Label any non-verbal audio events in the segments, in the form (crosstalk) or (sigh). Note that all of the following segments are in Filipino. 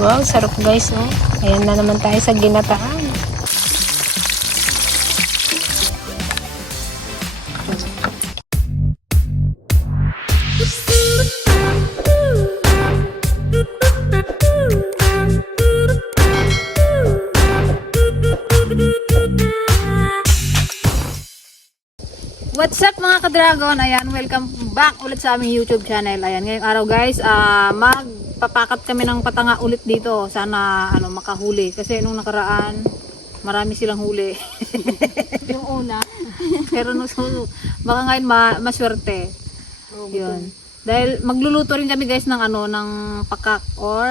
Wow, sarap guys, oh. Ayan na naman tayo sa ginataan. What's up mga ka-dragon? Ayan, welcome back ulit sa aming YouTube channel. Ayan, ngayong araw guys, ah magpapakat kami ng patanga ulit dito. Sana ano makahuli kasi nung nakaraan marami silang huli. (laughs) Yung una. (laughs) Pero nung so, baka ngayon ma maswerte. Yun. Dahil magluluto rin kami guys ng ano ng pakak or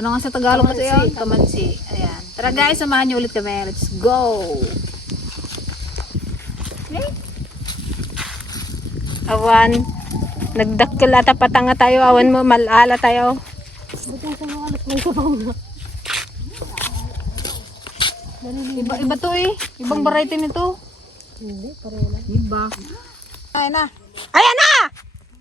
ano nga sa Tagalog kasi yun? Kamansi. Ayan. Tara guys, samahan niyo ulit kami. Let's go! Awan. Nagdakkel ata patanga tayo. Awan mo, malala tayo. Iba, iba to eh. Ibang variety nito. Hindi, pareho lang. Iba. Ay na. Ayan na!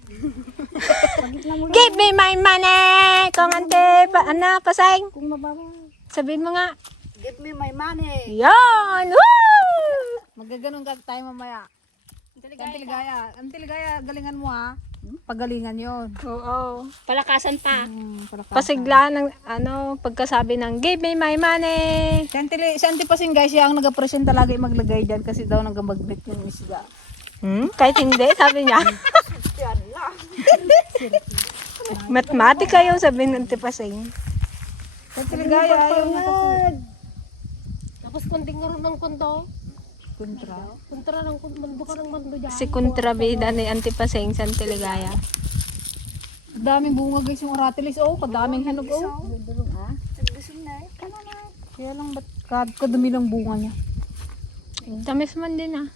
(laughs) Give me my money! Kung ante, pa, ano, pasay. Kung mababa. Sabihin mo nga. Give me my money. Yan! Woo! Magaganon ka tayo mamaya. Antiligaya. Antiligaya, galingan mo ha. Pagalingan yon. Oo. Palakasan pa. Hmm, para ka. Pasigla ng, ano, pagkasabi ng, give me my money! Si Antili, si Antipasing guys, siya ang nag-present talaga yung maglagay dyan kasi daw nagamagbit yung isda. Hmm? Kahit hindi, sabi niya. (laughs) Mathematic kayo, sabi ng tipasing. Si Antiligaya, ayaw kasi. Tapos kunting karoon ng kunto. Kontra. Kuntra ng kun- mando ka ng mando dyan. Si kontrabida ni Antipasing sa Tiligaya. Ang daming bunga guys yung aratilis. Oh, kadaming hinog. Oh. Kaya lang ba't kad kadumi ng bunga niya? Tamis man din ah.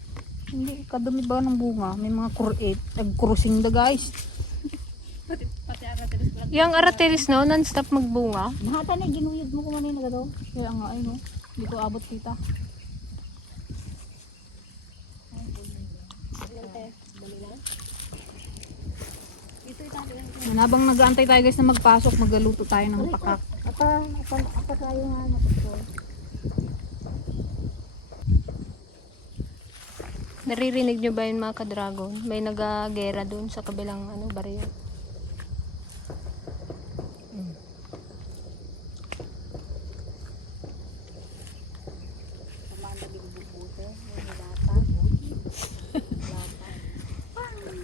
Hindi, kadumi ba ng bunga? May mga kurit. Nag-cruising da guys. Yung aratilis no, non-stop magbunga. Nahata na, ginuyod mo kung ano yung nagadaw. Kaya nga, ay no. Hindi ko abot kita. Yan, habang nag-aantay tayo guys na magpasok, magluto tayo ng pakak. Apa, apa, apa tayo nga nakapro. Naririnig nyo ba yun mga ka-dragon? May nagagera doon sa kabilang ano, baryo.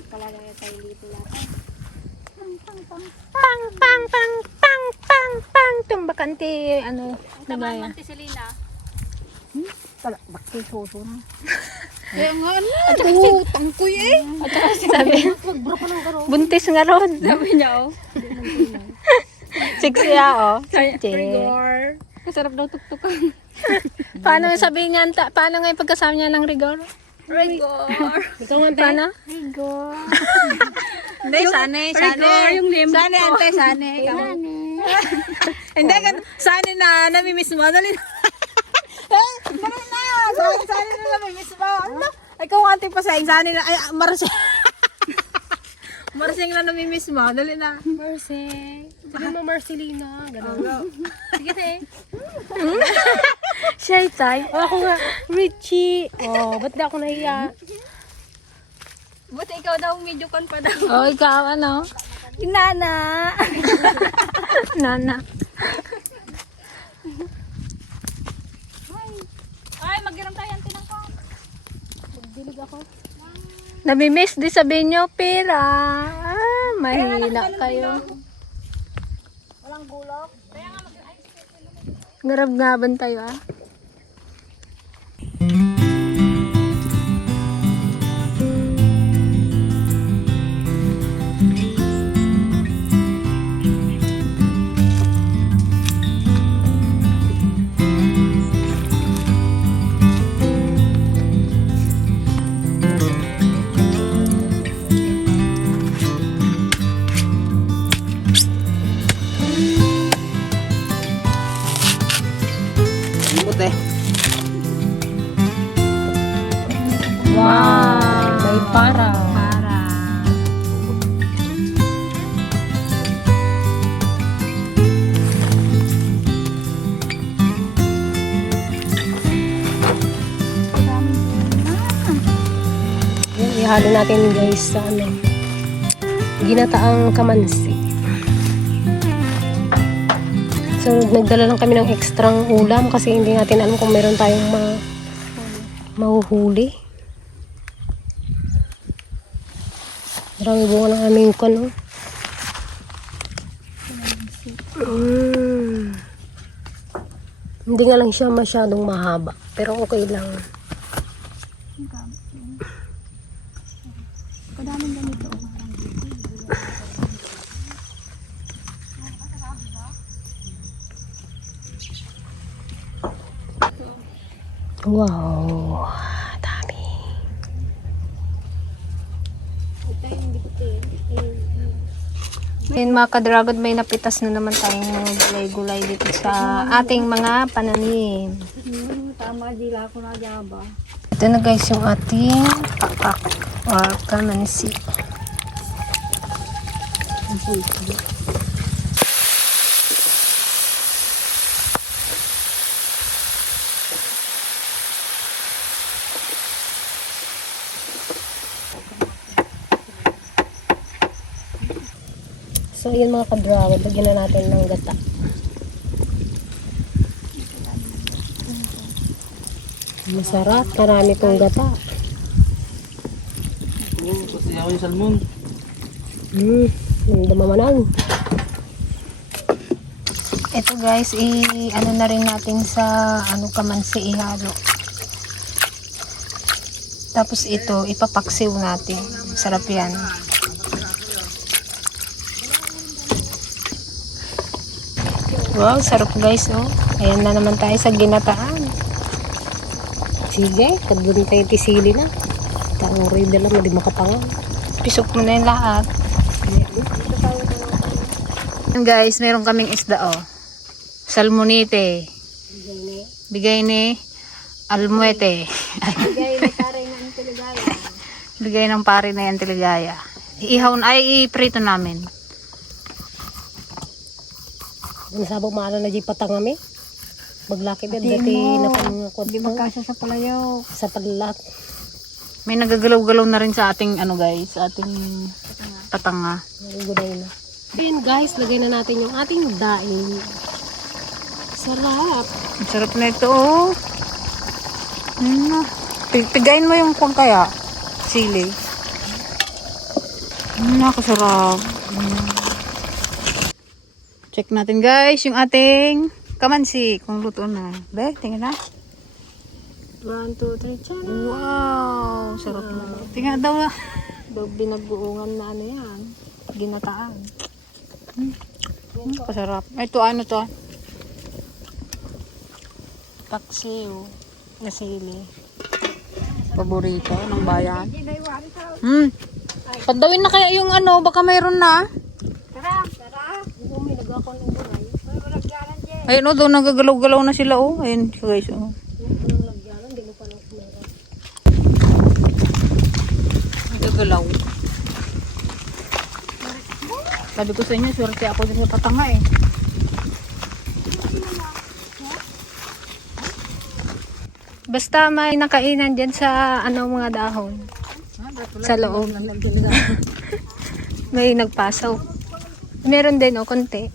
Kalagay tayo dito lahat. Pang, pang, pang, pang, pang, pang. Tumbakanti, ano, nabaya. si Selena. Tala, bakit soso (laughs) na. Kaya nga, ano? Oo, tangkoy eh. Sabi, Magbro pa ng karo. buntis nga ron. Sabi niya oh. (laughs) Sexy ah, oh. Che. Masarap daw tuktukan. (laughs) Paano sabi niya, ta- paano nga yung pagkasama niya ng rigor? Rigor. Ito nga Paano? Rigor. Hindi, sanay, sanay. yung name Sanay, ante, sanay. Hindi, gan- sanay na, namimiss mo. Dali na. eh, dali na. Sanay, sanay na namimiss mo. Ano? Ikaw ang ante pa sa sanay na. Ay, marsing. marsing na namimiss mo. Dali na. Mercy. Sabi mo Marcelina. Ganun. Sige te. (laughs) Shy type. Oh, ako nga. Richie. Oh, ba't di ako nahiya? Ba't ikaw daw medyo kan pa daw? Oh, ikaw ano? Nana. (laughs) Nana. Ay, magiram tayo ang tinangkong. Magdilig ako. Namimiss di sabihin nyo, pera. Ah, mahina kayo. Walang gulok. Garab-gaban tayo ah. Natin guys sa ano, ginataang kamansi. So, nagdala lang kami ng ekstrang ulam kasi hindi natin alam kung meron tayong ma mahuhuli. Marami bunga ng aming kon, no? Mm. Hindi nga lang siya masyadong mahaba. Pero okay lang. Wow. Dami. Ayun mga kadragon, may napitas na naman tayong gulay-gulay dito sa ating mga pananim. Tama, di lang ako na ba? Ito na guys yung ating pakpak or kamansi. So, yun mga kadragon. Lagyan na natin ng gata. Masarap. Marami tong gata. Oo, kasi ako yung salmon. Hmm. Namdamamanang. Ito guys, i ano na rin natin sa ano kamansi ihalo. Tapos ito, ipapaksiw natin. Sarap yan. Wow, sarap guys, oh. Ayan na naman tayo sa ginataan. Sige, kadun tayo tisili na. Rin lang, hindi makapangan. Pisok mo na yung lahat. Ayan, guys, meron kaming isda, oh. Salmonite. Bigay ni Almuete. Bigay (laughs) ng pare na yan tiligaya. Ihaw na, ay iprito namin. Ano sabog maano na di patangami? Maglaki din dati na pangakot Hindi magkasya sa palayaw. sa paglat. May nagagalaw-galaw na rin sa ating ano guys, sa ating patanga. Naguguday na. Then guys, lagay na natin yung ating daing. Sarap. Ang sarap na ito oh. Ayun na. Pig- Pigain mo yung kung kaya. Sili. Ayun na, kasarap. Mm. Check natin guys, yung ating kamansi. Kung luto na. Be, tingnan na. One, two, three, tiyara. Wow, sarap na. Tingnan daw na. Binagoongan na ano yan. Ginataan. Hmm. Hmm, kasarap. Ito ano to? Paksiw. Nasili. Paborito ng bayan. Hmm. Padawin na kaya yung ano, baka mayroon na. Ayun o, doon nagagalaw-galaw na sila oh. Ayun guys oh. Nagagalaw. Sabi ko sa inyo, swerte ako sa patanga eh. Basta may nakainan dyan sa ano mga dahon. Sa loob. (laughs) may nagpasaw. Meron din oh, konti.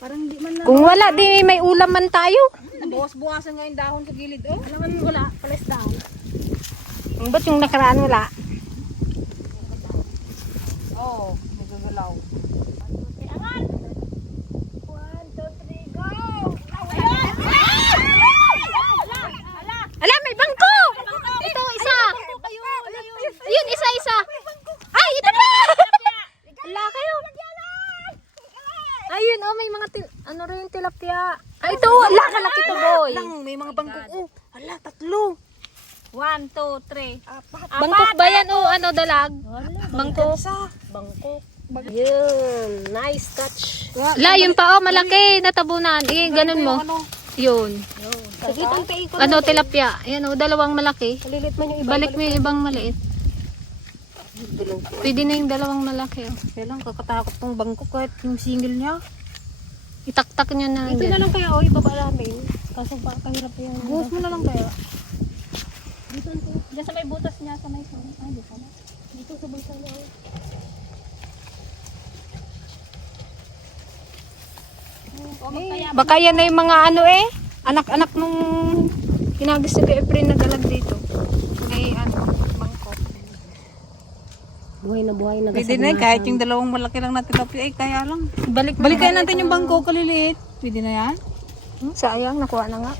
Parang di man na. Kung wala, di may ulam man tayo. Buwas-buwasan nga yung dahon sa gilid. Oh. Alam mo wala, palis down. Ba't yung nakaraan wala? Oo, oh, nagagalaw. Ala, may bangko! Ito, isa. Ayun, isa, isa. Ay, ito pa! Ala kayo. Ayun, oh, may mga til- ano tilapia. Ay, ito, ala, kalaki to, boy. may mga bangkok. Oh, ala, tatlo. One, two, three. Bangkok ba yan, oh, ano, dalag? Bangkok. Bangkok. Yun. Nice touch. La, yun pa, oh, malaki, natabunan. Eh, ganun mo. Yun. Sige, itong. Ano, tilapia. Ayan, oh, dalawang malaki. Lilit man yung iba. Ibalik mo yung ibang maliit. Pwede na yung dalawang malaki, oh. Kaya lang, kakatakot tong bangkok kahit yung single niya. Itaktak niya na. Ito na lang kaya, oh, ibaba namin. Kaso pa, kahirap yan. Buhos mo na lang kaya. Diyan sa may butas niya, sa may Ay, dito na. Dito sa bulsa niya. Baka yan na yung mga ano eh. Anak-anak nung kinagis ni Efren na dalag dito. May ano, bangko. Buhay na buhay na Pwede na kahit yung dalawang malaki lang natin kape, ay kaya lang. Balik Balikan natin yung bangko kaliliit. Pwede na yan? Sayang, nakuha na nga.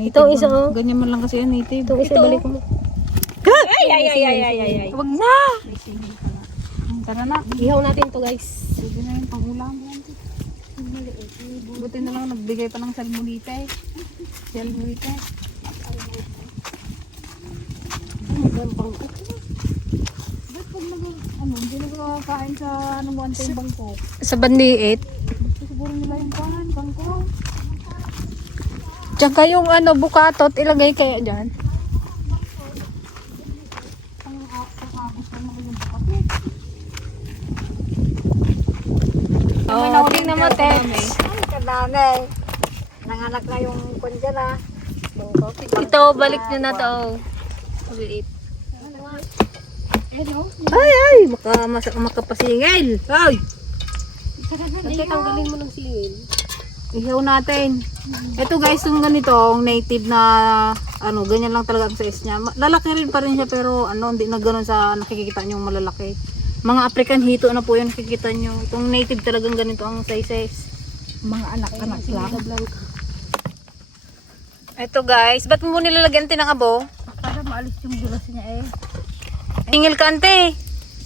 Native Ito, isa, oh. Ganyan man lang kasi yan, native. Ito, isa balik mo. Ay, ay, ay, ay, ay, ay. Wag na! Tara na. Ihaw natin to guys. Pwede na yung pangulam natin. Buti na lang nagbigay pa ng salmonita eh. Salmonita. Magandang ko. Ano, hindi nagkakain sa ano, one time bangko? Sa bandiit. Siguro nila yung kahan, bangko. Tsaka yung ano, bukatot, ilagay kaya dyan. Oh, tingnan mo, Tex. Kadami. Nanganak na yung kundya na. Ito, balik nyo na to. Maliit. Ay, ay, maka, mas, makapasingil. Ay, Kasi tanggalin mo ng singil. ihaw natin. Ito guys, yung ganito, ang native na, ano, ganyan lang talaga ang size niya. Lalaki rin pa rin siya, pero ano, hindi na ganun sa nakikita niyo malalaki. Mga African hito na po yun, nakikita niyo. Itong native talagang ganito ang size. Mga anak-anak lang. Ito guys, ba't mo nilalagyan tin ng abo? Para maalis yung dulas niya eh. Singil ka ante.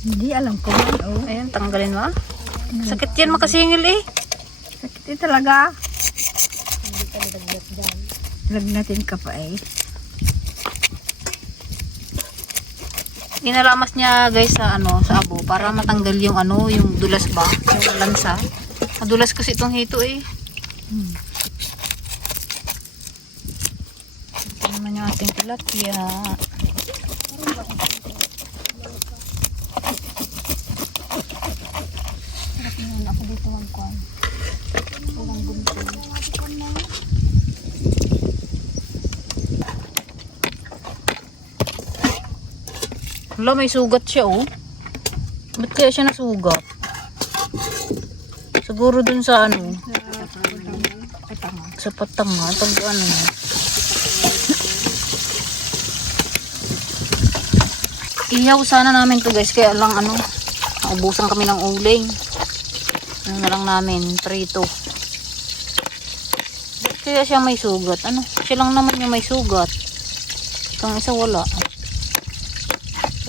Hindi alam ko. Oh. Ayan, tanggalin mo. ah. Sakit yan makasingil eh. Sakit eh talaga. Lagnatin ka pa eh. Inalamas niya guys sa ano, sa abo para matanggal yung ano, yung dulas ba, yung lansa. Madulas kasi itong hito eh. Hmm. Ito naman yung ating tilapia. Sarap yun. Ako dito magkuhan. Walang gunting. Wala, may sugat siya oh. Ba't kaya siya nasugat? Siguro dun sa ano? Sa patanga. Pag ano. Ihaw sana namin to guys. Kaya lang ano. Naubusan kami ng uling. Ano na lang namin. Prito. Kaya siya may sugat? Ano? Siya lang naman yung may sugat. Itong isa wala.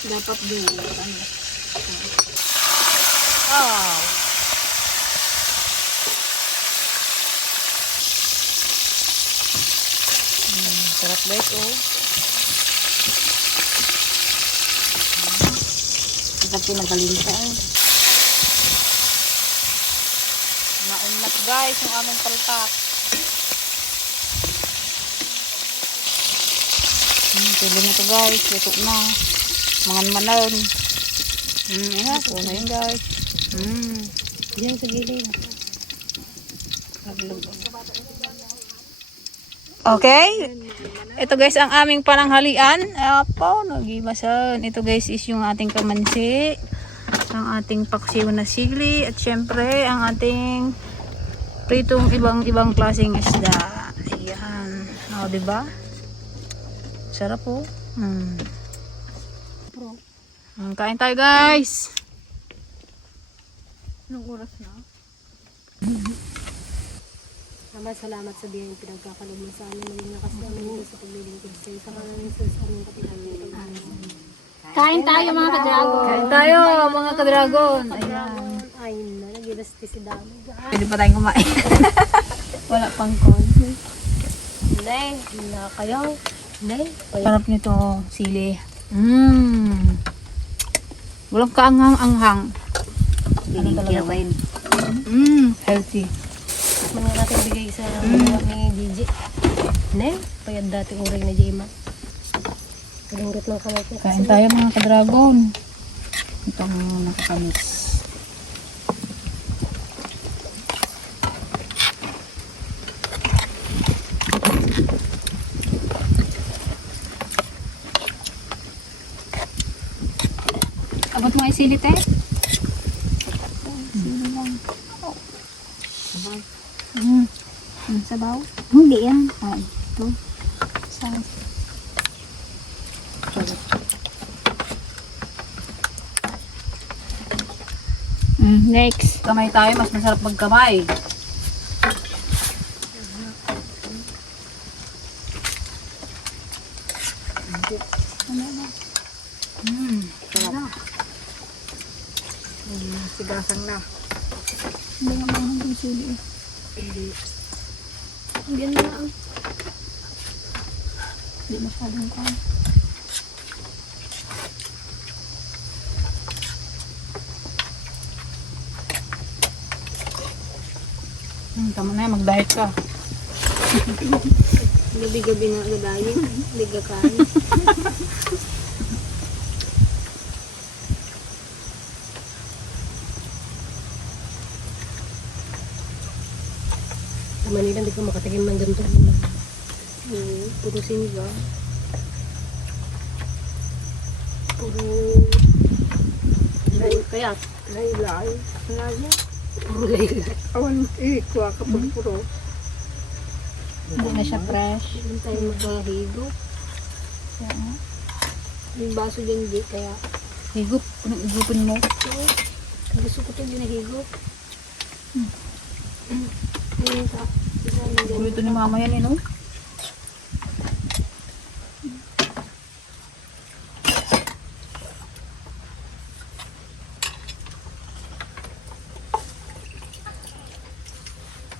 Dapat doon. Wow. Hmm, sarap guys, oh. Ito pinagalinta, eh. Naunat guys, yung aming palpak. Hmm, pwede na to guys, luto na. Mangan manon. Hmm, ayan, kuha na yun guys. Hmm. Diyan sa gilid. Okay. Ito guys ang aming pananghalian. Apo, nagimasan. Ito guys is yung ating kamansi. Ang ating paksiw na sili. At syempre, ang ating pritong ibang-ibang klaseng isda. Ayan. O, diba? Sarap po. Hmm. Hmm, Kain tayo guys. Anong oras na? Ama, salamat sa biyayang pinagkakalog mo sa amin. Maging lakas namin ito sa paglilingkod sa'yo. Sa kanan ng Jesus, aming kapitang Kain tayo mga kadragon. Kain tayo mga kadragon. Ayan. Ay na, nagilasti si Dami. Pwede pa tayong kumain. (laughs) Wala pang kon. Nay, na kayo. Nay, Sarap nito, sili. Mmm. Walang kaanghang-anghang. Ano talaga ba? Mmm, healthy. Mga natin bigay sa mga ni Gigi. Ne, payad dati uray na Jema. Kalinggot ng kamay ko. Kain tayo mga ka-dragon. Itong nakakamis. Abot mo isilit eh. Sili lang. Mm. Mm, sabaw? Hindi yan. Ay, ito. Sarap. Mm, next. Kamay tayo, mas masarap magkamay. Mm, sarap. Mm, sigasang na. Hindi nga mga hanggang sili eh. Hindi. Hindi na lang. Hindi masyadong kaya. Hmm, tama na yan, mag-diet ka. Gabi-gabi na gadayin. Hindi ka kain. (laughs) Hindi ko makatigil ng ganito. Hmm, puro siniga. Puro... Lay, kaya? Lay-lay. Laya? Puro lay-lay. Awan, eh, kuha ka po puro. Hindi na siya fresh. Hindi tayo magkahigo. Kaya nga. Yung baso din di, kaya Higup. Anong igupin mo? gusto ko ito ginahigo. Hmm. Ayun ka. Ito ni mama yan, eh, no?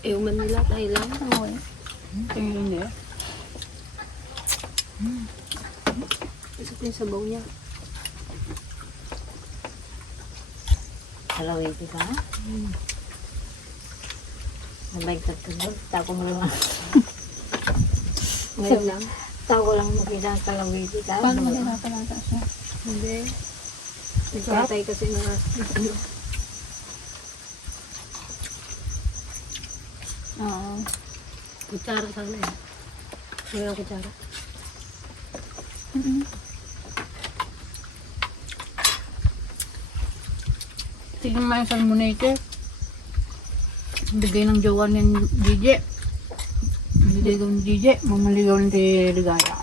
Ayaw man nila, tayo lang. Oo, eh. Hmm, tingin yun, eh. Gusto ko yung sabaw niya. Kalawiti ka? Nabaigtad ka doon. Tako mo lang. Ngayon lang. Tako lang makita ang kalawiti ka. Paano mo tinatalata siya? Hindi. Nagkatay kasi na ano. Oo. Kutsara sana eh. Ang kutsara. Tingnan mo yung salmonate. Bigay ng jowa ni Gigi. Bigay ng Gigi. Mamaligaw ng Ligaya.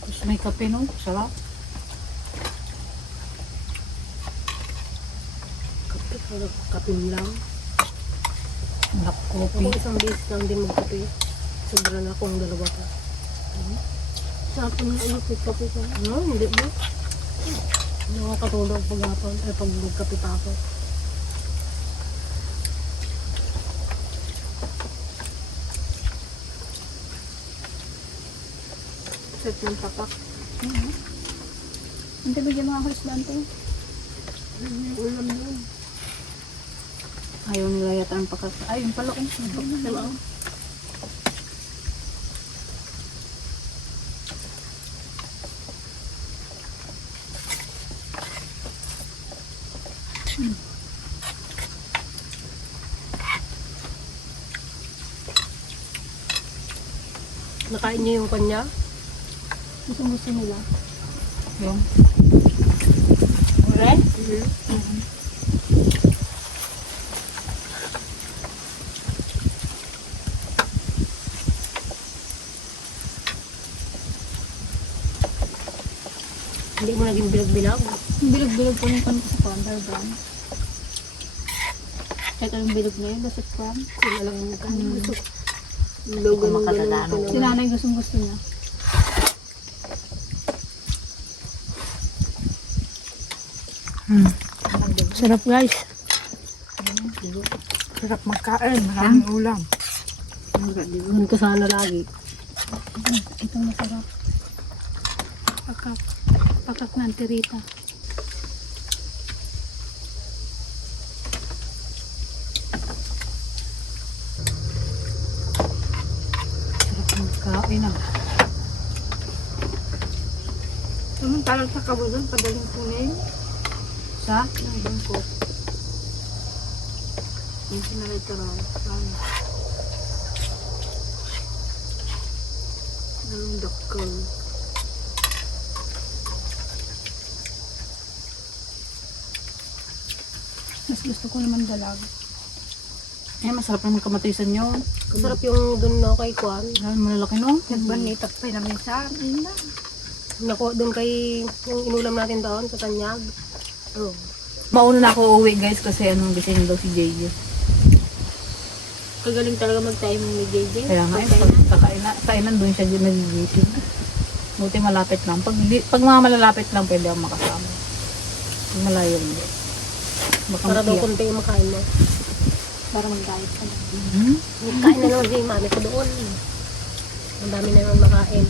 Tapos may kape no? Sarap. Kape, parang kapin lang. Black Ako coffee. isang beses lang din magkape. Sobra na akong dalawa pa. Sarap na ulit may kape pa. Ano? Hindi mo? Hindi ako katulog pag hapon. Ay, pag magkape pa ako. Set ng tapak. Hindi bigyan mga husband eh. Ulam yun. Ayaw nila yata ang pakas. Ayun pala kung Diba? Nakain niyo yung kanya? gusto gusto nila. Yung. Ure? Hindi mo naging bilag-bilag? Bilog-bilog po yung kanito sa counter brand. Ito yung bilog na yun, basta crumb. Sila lang yung kain. Mm. Ng makatadaan ganun. Si nanay gustong gusto niya. Sarap guys. Sarap magkain. Maraming ulam. Ganun ka sana lagi. Ito masarap. Pakak. Pakak ng tirita. Sarap magkain ah. Samantalang sa kabulan, padaling kunin. Sa? Ang bangkok. Yung sinalay ka raw. Ano? Anong dakkel? Mas gusto ko naman dalag. Eh, masarap naman kamatisan yun. Masarap yung dun na kay Kwan. Dahil malalaki no? Nagbanitak pa namin sa amin na. Nako, dun kay yung inulam natin doon sa Tanyag. Oh. Mauna na ako uwi guys kasi anong gising daw si JJ. Kagaling talaga mag-timing ni JJ. Kaya nga, eh, pag kakaina, kainan doon siya dyan nagigising. Buti malapit lang. Pag, di- pag mga malalapit lang, pwede ako makasama. Pag malayo hindi. Baka Para daw konti yung makain mo. Para mag-diet ka lang. Hmm? Kain na naman si mami ko doon. Ang dami na naman makain.